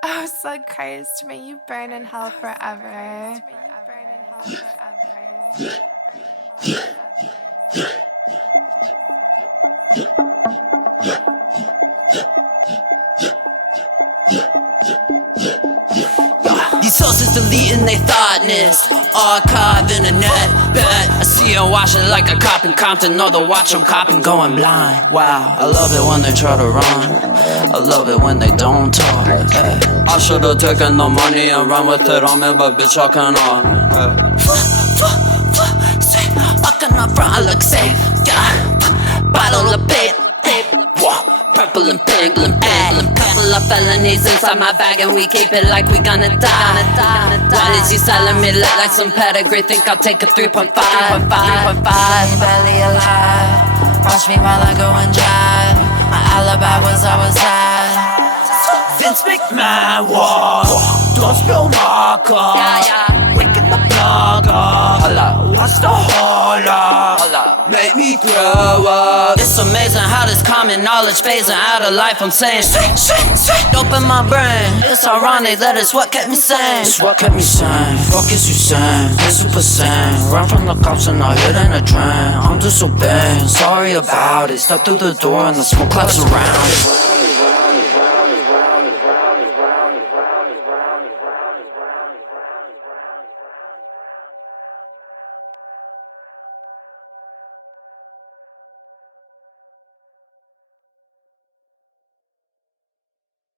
Oh, SLUG CHRIST, may you burn in hell forever. These sources deleting they thoughtness, archive in the net, bet I see them watching like a cop in Compton, or the watch them copping going blind. Wow, I love it when they try to run, I love it when they don't talk. I should've taken the money and run with it on me, but bitch I cannot. Fucking up front, I look safe, yeah. Bottle of babe, purple and pink, couple of felonies inside my bag, and we keep it like we gonna die. Why is he selling me lit like some pedigree? Think I'll take a 3.5. Barely alive. Watch me while I go and drive. My alibi was I was high. Vince McMahon walk, don't spill my cup. Waking the plug up, watch the whole up, make me throw up. It's amazing how this common knowledge phasing out of life. I'm saying shit, open my brain. It's ironic that it's what kept me sane. It's what kept me sane. Fuck is you saying? I'm super sane. Run from the cops and I hit in a drain. I'm disobeying, sorry about it. Step through the door and the smoke clouds around.